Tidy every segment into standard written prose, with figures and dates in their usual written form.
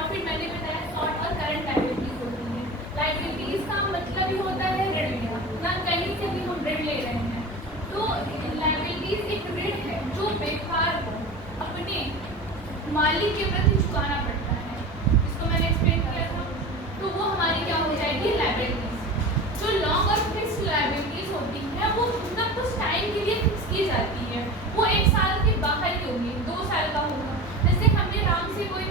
और फिर मैंने बताया शॉर्ट और करंट लायबिलिटीज होती है। लायबिलिटीज का मतलब ही होता है ऋण लेना, ना कहीं से भी हम ऋण ले रहे हैं। तो लायबिलिटीज एक ऋण है जो व्यापार को अपने मालिक के प्रति चुकाना पड़ता है। इसको मैंने एक्सप्लेन किया था। तो वो हमारी क्या हो जाएगी, लायबिलिटीज। जो लॉन्ग और फिक्स लायबिलिटीज होती है वो मतलब कुछ टाइम के लिए फिक्स की जाती है। वो 1 साल के बाहर ही होगी, 2 साल का होगा। जैसे हमने राम से कोई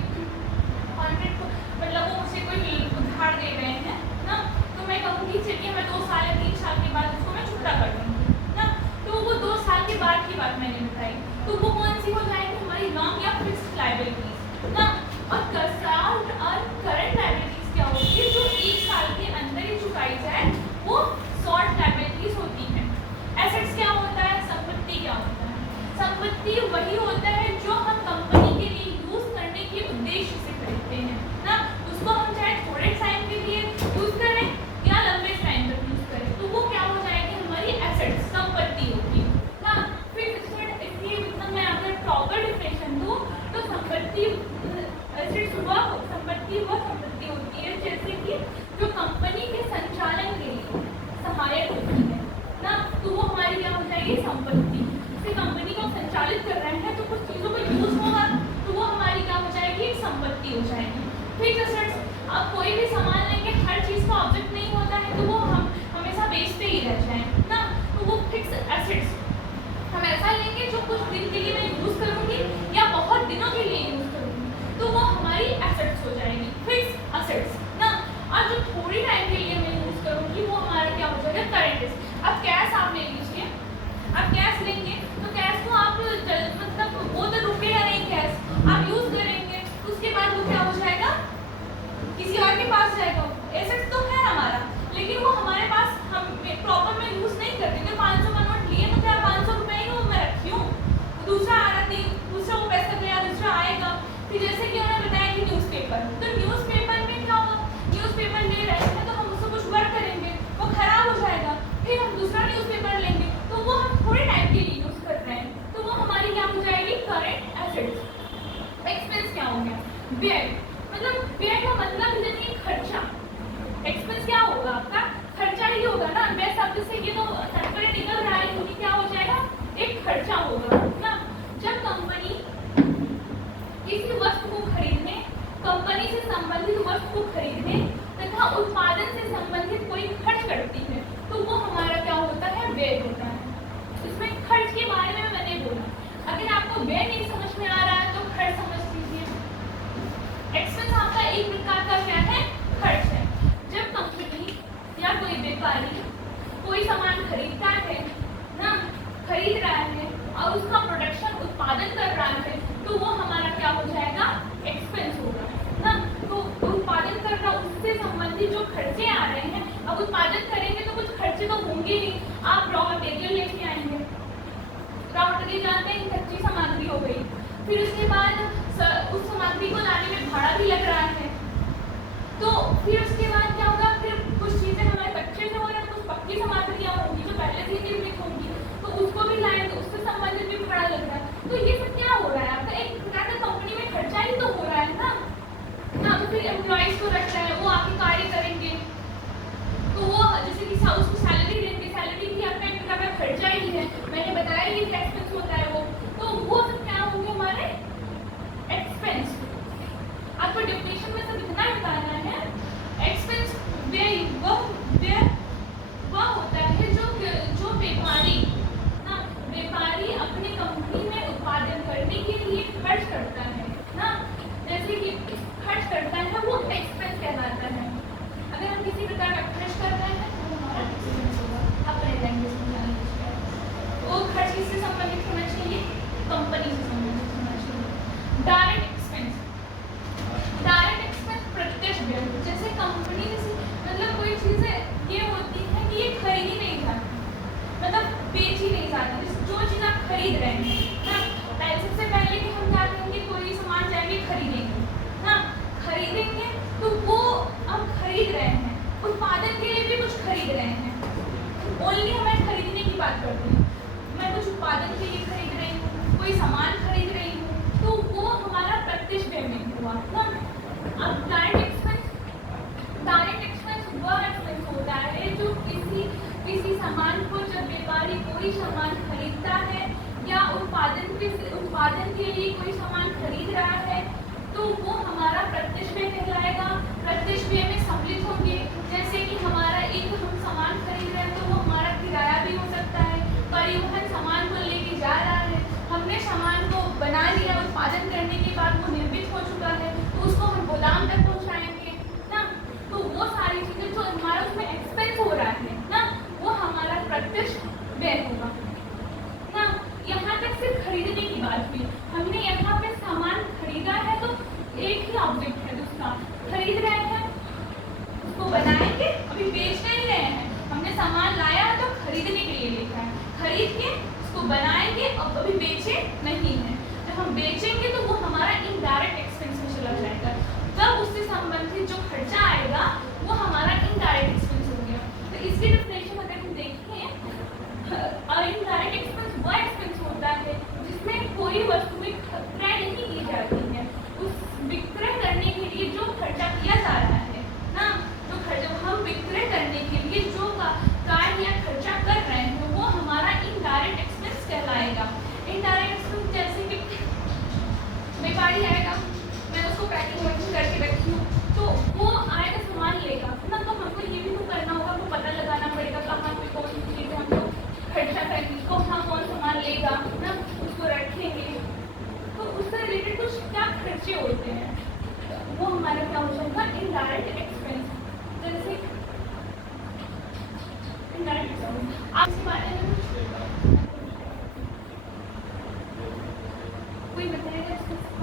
कॉन्ट्रैक्ट, मतलब वो मुझसे कोई उधार दे रहे हैं ना, तो मैं कहूँगी चलिए मैं 2 साल या 3 साल के बाद उसको मैं चुकता कर दूँगी ना। तो वो 2 साल के बाद की बात मैंने बताई। तो वो कौन सी हो जाएगी, हमारी लॉन्ग या फिक्स्ड लायबिलिटीज ना। और शॉर्ट और करंट लायबिलिटीज क्या होती है, जो 1 साल के अंदर ही चुकाई जाए, वो शॉर्ट लायबिलिटीज होती है। एसेट्स क्या होता है, संपत्ति क्या होता है। संपत्ति वही होता है जो हम कंपनी के लिए यूज करने के उद्देश्य से खरीदते हैं ना। उसको हम चाहे थोड़े टाइम के लिए यूज करें या लंबे टाइम तक यूज करें, तो वो क्या हो जाएगी, हमारी एसेट्स, संपत्ति होगी ना। फिर इसलिए मतलब मैं अगर प्रॉपर डिफिनेशन दूँ तो संपत्ति एसेट्स वह संपत्ति होती है जैसे कि जो कंपनी के संचालन के लिए सहायक होती है ना। तो वो हमारी क्या हो जाएगी, संपत्ति। जैसे कंपनी को संचालित कर रहे हैं तो कुछ चीज़ों का यूज होगा, तो वो हमारी क्या हो जाएगी, एक संपत्ति हो जाएगी। फिक्स एसेट्स, आप कोई भी सामान लेंगे, हर चीज़ का ऑब्जेक्ट नहीं होता है तो वो हम हमेशा बेचते ही रह जाएं ना। तो वो फिक्स एसेट्स हम ऐसा लेंगे जो कुछ दिन के लिए मैं यूज़ करूँगी या बहुत दिनों के लिए यूज़ करूँगी, तो वो हमारी एसेट्स हो जाएगी, फिक्स एसेट्स ना। और जो थोड़ी टाइम के लिए मैं यूज़ करूँगी वो हमारा क्या हो जाएगा, करंट एसेट्स। अब कैश आप ले लीजिए, आप कैश लेंगे तो कैश को आप मतलब वो तो रुकेगा नहीं, कैश आप यूज़ करेंगे, उसके बाद वो क्या हो जाएगा, किसी और के पास जाएगा। एसेट्स तो है हमारा, लेकिन वो हमारे पास हम प्रॉपर में यूज़ नहीं करते। तो 500 का नोट लिए तो क्या 500 रुपये ही वो मैं रखी हूँ, दूसरा आ रहा थी, दूसरा वो पैसा गया, दूसरा आएगा। फिर जैसे कि उन्होंने बताया कि न्यूज़पेपर, तो न्यूज़पेपर में क्या होगा, न्यूज़पेपर ले रहे हैं तो हम उसको कुछ वर्क करेंगे, वो खराब हो जाएगा, फिर हम दूसरा न्यूज़पेपर लेंगे, तो वो हम थोड़े टाइम के लिए यूज़ कर रहे हैं, तो वो हमारी क्या हो जाएगी, करंट एसेट्स। एक्सपेंस क्या हो गया, व्यय, मतलब व्यय का मतलब जैसे खर्चा। एक्सपेंस क्या होगा, आपका खर्चा ही होगा ना। व्यय शब्द से ये तो तात्पर्य निकल रहा है क्योंकि क्या हो जाएगा, एक खर्चा होगा ना। जब कंपनी किसी वस्तु को खरीदने, कंपनी से संबंधित वस्तु को खरीदने तथा उत्पादन से संबंधित कोई खर्च करती है, तो वो हमारा क्या होता है, व्यय होता है। इसमें खर्च के बारे में मैंने बोला, अगर आपको व्यय नहीं समझ में आ रहा है तो खर्च समझ लीजिए। एक्सपेंस आपका एक प्रकार का क्या है, खर्च है। जब कंपनी या कोई व्यापारी कोई सामान खरीदता है ना, खरीद रहा है और उसका प्रोडक्शन, उत्पादन कर रहा है, तो वो हमारा क्या हो जाएगा, एक्सपेंस होगा ना। तो उत्पादन करना, उससे संबंधित जो खर्चे आ रहे हैं, अब उत्पादन करेंगे तो कुछ खर्चे तो होंगे ही। आप रॉ मटेरियल लेके आएंगे, रॉ मटेरियल जानते हैं कच्ची सामग्री हो गई, फिर उसके बाद उस सामग्री को लाने में भाड़ा भी लग रहा है, तो फिर उसके बाद क्या होगा, फिर कुछ चीज़ें हमारे कच्चे से हो रहे हैं, कुछ पक्की सामग्रियाँ होंगी जो पहले से ही निर्मित होंगी, तो उसको भी लाएंगे, उससे संबंधित भी भाड़ा लग रहा है। तो ये सब क्या हो रहा है, आपका एक प्रकार का कंपनी में खर्चा ही तो हो रहा है ना। तो फिर एम्प्लॉइज को रख रहे हैं, वो आके कार्य करेंगे, तो वो जैसे कि उसको सैलरी देंगे, सैलरी भी आपका एक प्रकार का खर्चा ही है। मैंने बताया ये एक्सपेंस होता है वो, तो वो सब क्या होंगे, हमारे एक्सपेंस। आपको डेफिनेशन में सब इतना बताना है। एक्सपेंस व्यय वह होता है जो व्यापारी ना, व्यापारी अपनी कंपनी में उत्पादन करने के लिए खर्च करता है ना, जैसे कि खर्च करता है, वो एक्सपेंस कहलाता है। अगर हम किसी प्रकार का खर्च कर रहे हैं तो हमारा एक्सपेंस होगा, अपने लैंग्वेज में जाना चाहिए। वो खर्च किससे संबंधित होना चाहिए, कंपनी से संबंधित होना चाहिए। डायरेक्ट एक्सपेंस, डायरेक्ट एक्सपेंस प्रत्यक्ष व्यय, जैसे कंपनी से मतलब कोई चीज़ें ये होती है कि ये खरीदी नहीं जाती, मतलब बेची नहीं जाती, जो चीज़ आप खरीद रहे हैं ना। सबसे पहले कि हम क्या करेंगे, कोई सामान जाएंगे खरीदेंगे ना, खरीदेंगे तो वो हम खरीद रहे हैं, उत्पादन के लिए भी कुछ खरीद रहे हैं। ओनली हमें खरीदने की बात करते हैं, मैं कुछ उत्पादन के लिए खरीद रही हूँ, कोई सामान खरीद रही हूँ, तो वो हमारा सामान खरीदता है या उत्पादन के लिए कोई सामान खरीद रहा है, तो वो हमारा प्रत्यक्ष व्यय कहलाएगा। प्रत्यक्ष व्यय में सम्मिलित होंगे, जैसे कि हमारा एक हम सामान खरीद रहे हैं तो वो हमारा किराया भी हो सकता है। परिवहन सामान को लेके जा रहा है, हमने सामान को बना लिया, उत्पादन करने के बाद वो निर्मित हो चुका है, तो उसको हम गोदाम तक पहुंचाएंगे ना। तो वो सारी चीजें जो हमारा उसमें एक्सपेंस हो रहा है ना, वो हमारा प्रत्यक्ष व्यय होगा ना। यहाँ तक सिर्फ खरीदने की बात हुई। हमने यहाँ पे सामान खरीदा है तो एक ही ऑब्जेक्ट है, दूसरा खरीद रहे हैं, उसको बनाएंगे, अभी बेच नहीं रहे हैं। हमने सामान लाया तो खरीदने के लिए लिखा है, खरीद के उसको बनाएंगे और अभी बेचे नहीं है। जब हम बेचेंगे तो वो हमारा इनडायरेक्ट एक्सपेंस में चला जाएगा। तब उससे संबंधित जो खर्चा आएगा वो हमारा इनडायरेक्ट एक्सपेंस हो गया। तो इसकी डेफिनेशन अगर हम देखें, और इनडायरेक्ट एक्सपेंस वह एक्सपेंस होता है जिसमें कोई वस्तु विक्रय नहीं की जाती है। उस विक्रय करने के लिए जो खर्चा किया जा रहा है ना, जो खर्चा हम विक्रय करने के लिए जो कार्य या खर्चा कर रहे हैं वो हमारा इनडायरेक्ट एक्सपेंस कहलाएगा। इनडायरेक्ट एक्सपेंस जैसे कि व्यापारी आएगा, मैं उसको पैकिंग वैकिंग करके रखी हूँ, तो वो आएगा सामान लेगा ना, तो हमको ये भी तो करना होगा, हमको पता लगाना पड़ेगा कहाँ पे कौन सी चीज़ हम लोग खर्चा करेंगे, कहाँ कौन सामान लेगा ना, उसको रखेंगे। तो उससे रिलेटेड कुछ क्या खर्चे होते हैं वो हमारा क्या हो जाएगा, इनडायरेक्ट एक्सपेंस। जैसे इनडायरेक्ट एक्सपेंस आप इस बारे में कोई बताएगा इसमें?